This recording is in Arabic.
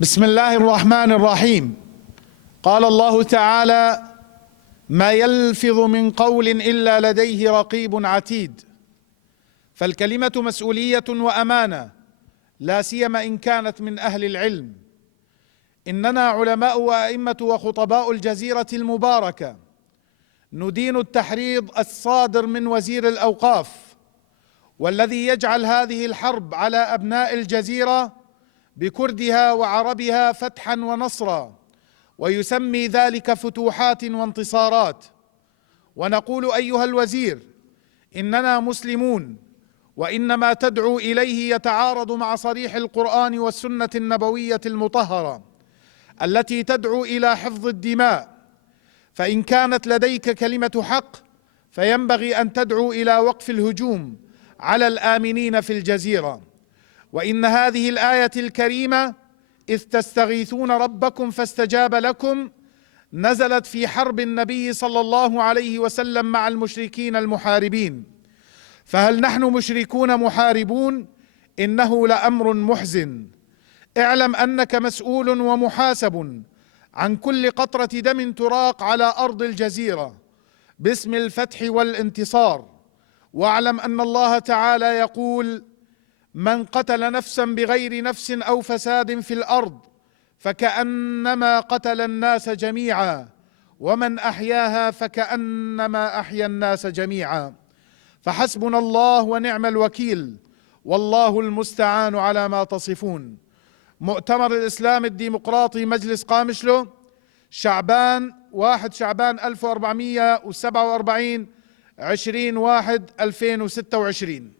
بسم الله الرحمن الرحيم. قال الله تعالى: ما يلفظ من قول إلا لديه رقيب عتيد. فالكلمة مسؤولية وأمانة، لا سيما إن كانت من أهل العلم. إننا علماء وأئمة وخطباء الجزيرة المباركة ندين التحريض الصادر من وزير الأوقاف، والذي يجعل هذه الحرب على أبناء الجزيرة بكردها وعربها فتحا ونصرا، ويسمي ذلك فتوحات وانتصارات. ونقول أيها الوزير: إننا مسلمون، وإن ما تدعو إليه يتعارض مع صريح القرآن والسنة النبوية المطهرة التي تدعو إلى حفظ الدماء. فإن كانت لديك كلمة حق فينبغي أن تدعو إلى وقف الهجوم على الآمنين في الجزيرة. وإن هذه الآية الكريمة: إذ تستغيثون ربكم فاستجاب لكم، نزلت في حرب النبي صلى الله عليه وسلم مع المشركين المحاربين. فهل نحن مشركون محاربون؟ إنه لأمر محزن. اعلم أنك مسؤول ومحاسب عن كل قطرة دم تراق على أرض الجزيرة باسم الفتح والانتصار. واعلم أن الله تعالى يقول: من قتل نفسا بغير نفس أو فساد في الأرض فكأنما قتل الناس جميعا، ومن أحياها فكأنما أحيا الناس جميعا. فحسبنا الله ونعم الوكيل، والله المستعان على ما تصفون. مؤتمر الإسلام الديمقراطي مجلس قامشلو، 1 شعبان 1447، 20/1/2026.